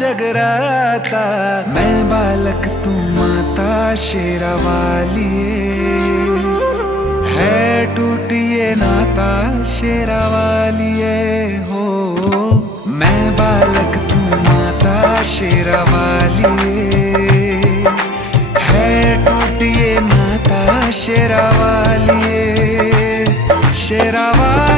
जगराता। मैं बालक तू माता शेरा वालिए, है टूटिए नाता शेरा वालिए हो। मैं बालक तू माता शेरा वालिए, है टूटिए नाता शेरा वालिए, शेरा वालिए।